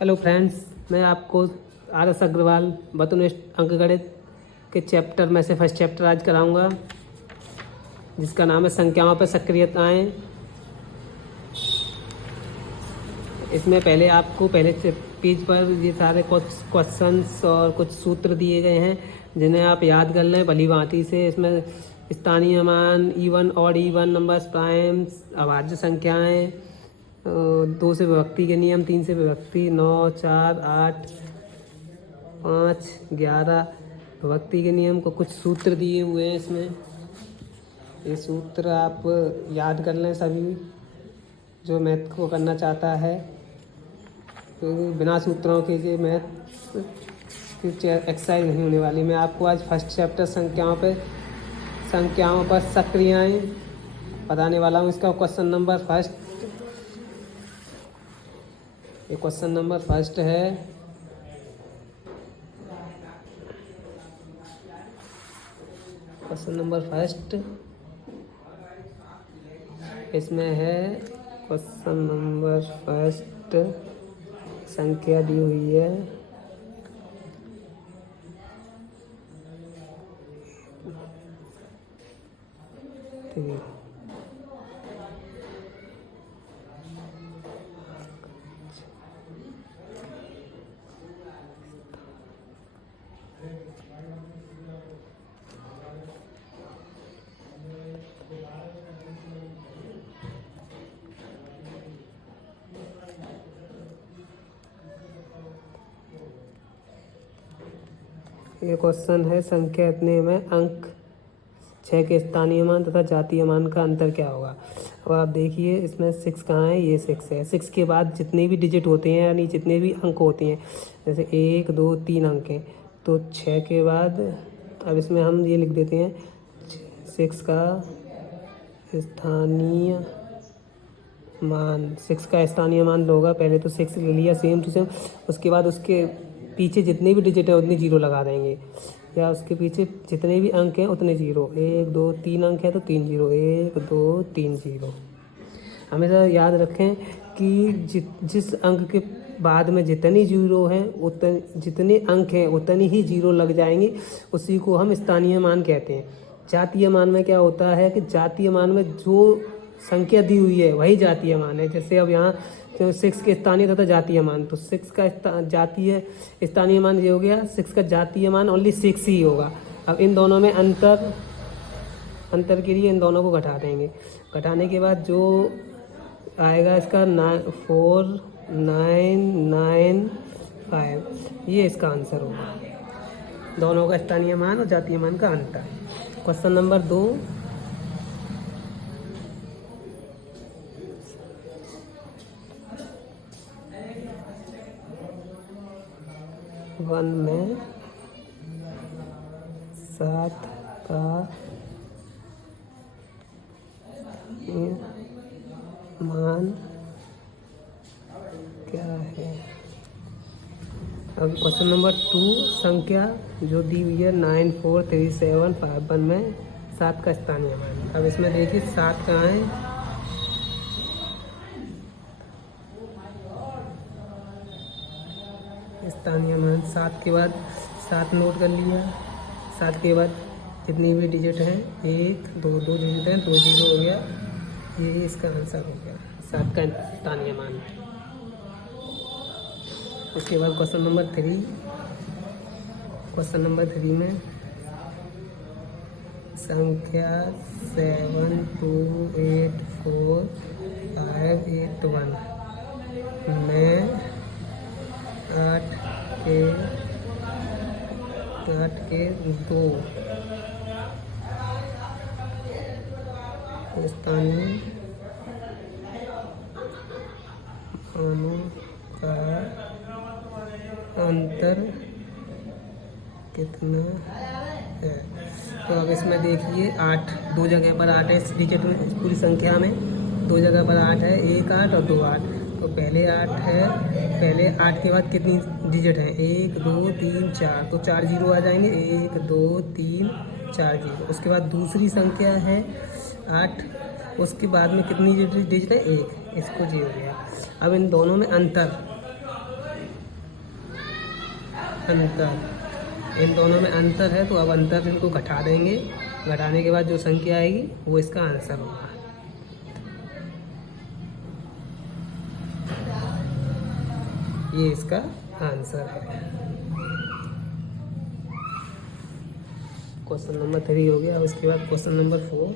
Hello friends, मैं आपको RS. Agarwal वस्तुनिष्ठ अंकगणित के चैप्टर में से फर्स्ट चैप्टर आज कराऊंगा, जिसका नाम है संख्याओं पर सक्रियताएं। इसमें पहले आपको पहले पेज पर ये सारे कुछ क्वेश्चंस और कुछ सूत्र दिए गए हैं, जिन्हें आप याद कर लें भली भांति से। इसमें स्थानीय मान, इवन और इवन नंबर्स, प्राइम्स, अभाज्य संख्याएं, 2 से विभक्ति के नियम, 3 से विभक्ति, 9, 4, 8, 5, 11 विभक्ति के नियम को कुछ सूत्र दिए हुए हैं। इसमें ये सूत्र आप याद कर लें सभी, जो मैथ को करना चाहता है। तो बिना सूत्रों के ये मैथ की एक्सरसाइज नहीं होने वाली। मैं आपको आज फर्स्ट चैप्टर संख्याओं पर सक्रियाएं बताने वाला हूँ। इसका क्वेश्चन नंबर फर्स्ट, ये क्वेश्चन नंबर फर्स्ट है। क्वेश्चन नंबर फर्स्ट इसमें है। क्वेश्चन नंबर फर्स्ट संख्या दी हुई है ये क्वेश्चन है संख्या इतने में अंक 6 के स्थानीय मान तथा जातीय मान का अंतर क्या होगा। अब आप देखिए, इसमें 6 कहाँ है, ये 6 है। 6 के बाद जितने भी डिजिट होते हैं, यानी जितने भी अंक होते हैं, जैसे 1, 2, 3 अंक हैं, तो 6 के बाद अब इसमें हम ये लिख देते हैं 6 का स्थानीय मान। 6 का स्थानीय मान होगा, पहले तो 6 ले लिया सेम टू सेम, उसके बाद उसके पीछे जितने भी डिजिट हैं उतने जीरो लगा देंगे, या उसके पीछे जितने भी अंक हैं उतने जीरो। 1, 2, 3 अंक है तो 3 जीरो, 1, 2, 3 जीरो। हमेशा याद रखें कि जिस अंक के बाद में जितनी जीरो हैं जितने अंक हैं उतनी ही जीरो लग जाएंगे, उसी को हम स्थानीय मान कहते हैं। जातीय मान में क्या होता है कि जातीय मान में जो संख्या दी हुई है वही जातीय मान है। जैसे अब यहाँ 6 के स्थानीय तथा जातीय मान, तो 6 का जातीय स्थानीय मान ये हो गया, 6 का जातीय मान ओनली 6 ही होगा। अब इन दोनों में अंतर के लिए इन दोनों को घटा देंगे। घटाने के बाद जो आएगा इसका 4995, ये इसका आंसर होगा। दोनों का स्थानीय मान और जातीय मान का अंतर। क्वेश्चन नंबर 2, वन में 7 का मान क्या है। अब क्वेश्चन नंबर 2, संख्या जो दी हुई है 94375 में 7 का स्थानीय मान। अब इसमें देखिए 7 कहाँ है, स्थानीय मान 7 के बाद 7 नोट कर लिया। 7 के बाद जितनी भी डिजिट हैं, 1, 2 डिजिट हैं, 2 जीरो हो गया, ये इसका आंसर हो गया 7 का स्थानीय मान। उसके बाद क्वेश्चन नंबर 3, क्वेश्चन नंबर 3 में संख्या 7284581 में 8 के 2 स्थानीय मानों का अंतर कितना है। तो अब इसमें देखिए 8 दो जगह पर 8 है, इस डिजिट में, इस पूरी संख्या में 2 जगह पर 8 है, 1 8 और 2 8। तो पहले 8 है, पहले 8 के बाद कितनी डिजिट है, 1, 2, 3, 4, तो 4 जीरो आ जाएंगे, 1, 2, 3, 4 जीरो। उसके बाद दूसरी संख्या है 8, उसके बाद में कितनी डिजिट है, 1, इसको जीरो गया। अब इन दोनों में अंतर अंतर, इन दोनों में अंतर है तो अब अंतर इनको घटा देंगे। घटाने के बाद जो संख्या आएगी वो इसका आंसर होगा। ये इसका आंसर है। क्वेश्चन नंबर 3 हो गया। उसके बाद question number 4।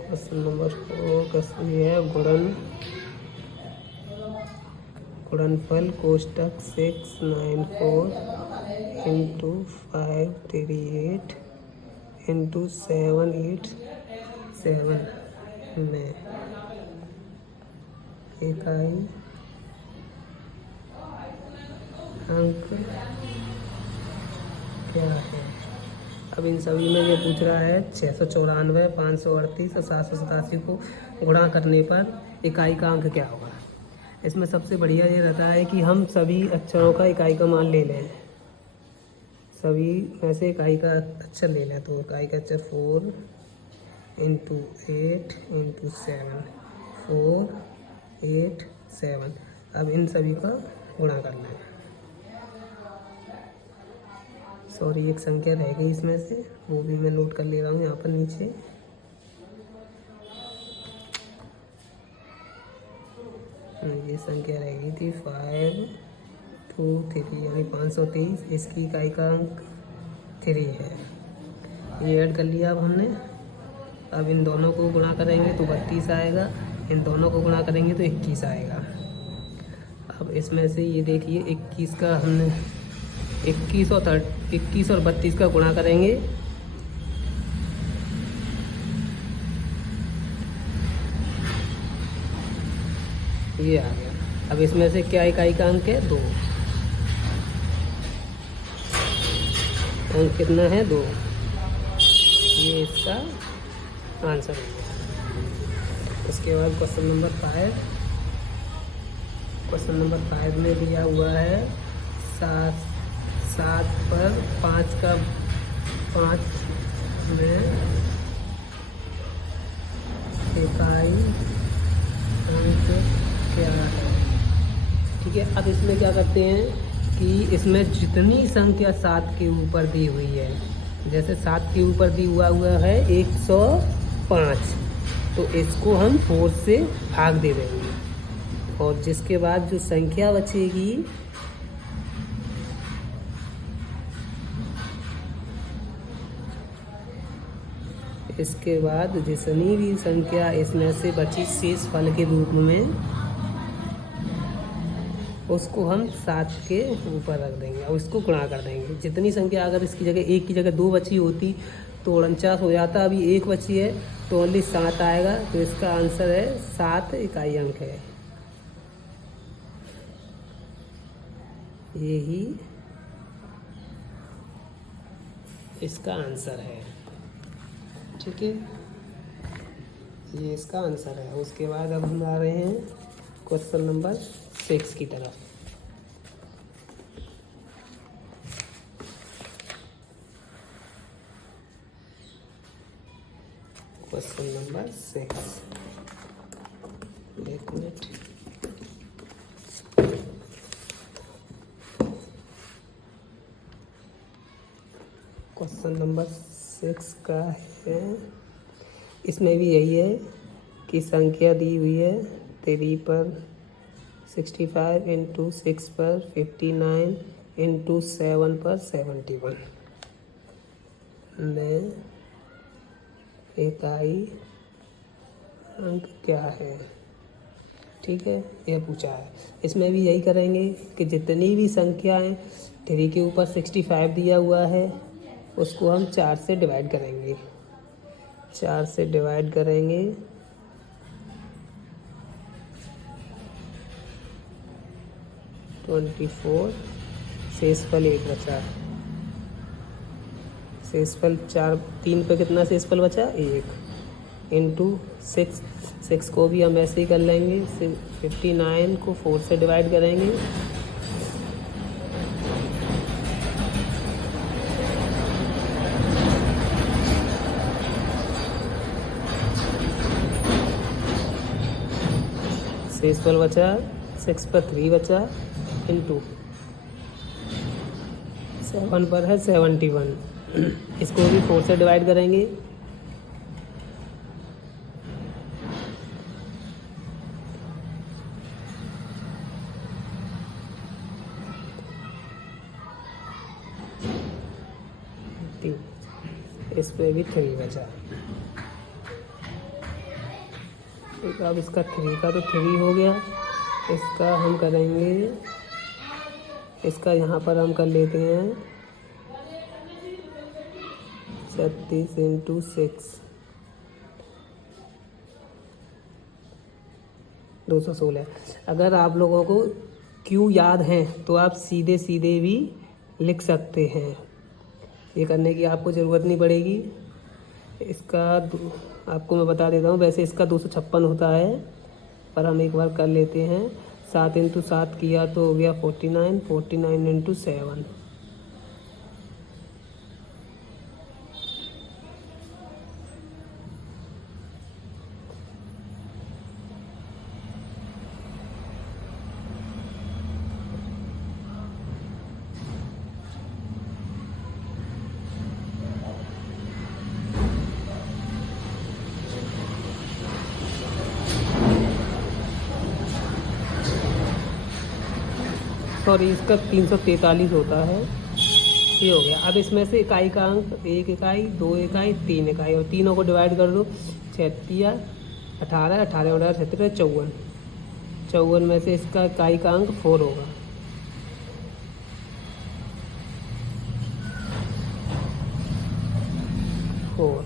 Question number 4 question ये है गुणनफल कोष्टक 694 इंटू 538 इंटू 787 में इकाई अंक क्या है। अब इन सभी में ये पूछ रहा है 694, 538 और 787 को गुणा करने पर इकाई का अंक क्या होगा। इसमें सबसे बढ़िया ये रहता है कि हम सभी अक्षरों का इकाई का मान ले लें। सभी में से इकाई का अक्षर ले लें। तो इकाई का अक्षर 4 इंटू 8 इंटू 7 4 8 7। अब इन सभी का गुणा करना है। सॉरी, एक संख्या रह गई इसमें से, वो भी मैं नोट कर ले रहा हूँ यहाँ पर नीचे। ये संख्या रह गई थी 523 यानी 523। इसकी इकाई का अंक 3 है। ये ऐड कर लिया अब हमने। अब इन दोनों को गुणा करेंगे तो 32 आएगा, इन दोनों को गुणा करेंगे तो 21 आएगा। अब इसमें से ये देखिए 21 का हमने 21 और 32 का गुणा करेंगे। ये आ गया। अब इसमें से क्या इकाई का अंक है 2। अंक कितना है 2। ये इसका आंसर हो गया। उसके बाद क्वेश्चन नंबर 5। क्वेश्चन नंबर 5 में दिया हुआ है 7 पर 5 का 5 में इकाई अंक क्या है। ठीक है। अब इसमें क्या करते हैं कि इसमें जितनी संख्या 7 के ऊपर दी हुई है, जैसे 7 के ऊपर दी हुआ है 105, तो इसको हम 4 से भाग दे देंगे और जिसके बाद जो संख्या बचेगी इसके बाद जितनी भी संख्या इसमें से बची शेष फल के रूप में, उसको हम 7 के ऊपर रख देंगे और इसको गुणा कर देंगे। जितनी संख्या अगर इसकी जगह 1 की जगह 2 बची होती तो 49 हो जाता। अभी 1 बची है तो ओनली 7 आएगा। तो इसका आंसर है 7 इकाई अंक है। यही इसका आंसर है। ठीक है, ये इसका आंसर है। उसके बाद अब हम आ रहे हैं क्वेश्चन नंबर 6 की तरफ। क्वेश्चन नंबर 6, एक मिनट। क्वेश्चन नंबर 6 का है, इसमें भी यही है कि संख्या दी हुई है 3 पर 65 इंटू 6 पर 59 इंटू 7 पर 71 में इकाई अंक क्या है। ठीक है, ये पूछा है। इसमें भी यही करेंगे कि जितनी भी संख्याएं 3 के ऊपर 65 दिया हुआ है उसको हम 4 से डिवाइड करेंगे। 4 से डिवाइड करेंगे तो 24। शेषफल 1 बचा। शेषफल 3 पे कितना शेषफल बचा 1 इंटू 6 को भी हम ऐसे ही कर लेंगे। 59 को 4 से डिवाइड करेंगे शेषफल बचा 6 पर 3 बचा इंटू 7 पर है 71। इसको भी 4 से डिवाइड करेंगे। इस पे भी 3 बचा। ठीक, अब इसका 3 का तो 3 हो गया। इसका हम करेंगे, इसका यहाँ पर हम कर लेते हैं 36 × 6, 216। अगर आप लोगों को क्यू याद है तो आप सीधे सीधे भी लिख सकते हैं, ये करने की आपको ज़रूरत नहीं पड़ेगी। इसका आपको मैं बता देता हूँ, वैसे इसका 256 होता है, पर हम एक बार कर लेते हैं। 7 × 7 किया तो हो गया 49, 49 × 7। सॉरी, इसका 343 होता है। ये हो गया। अब इसमें से इकाई का अंक 1 इकाई, 2 इकाई, 3 इकाई, और तीनों को डिवाइड कर दो। 36, 18, 18 और 17, 54। 54 में से इसका इकाई का अंक 4 होगा। 4,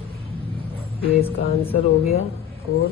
ये इसका आंसर हो गया 4।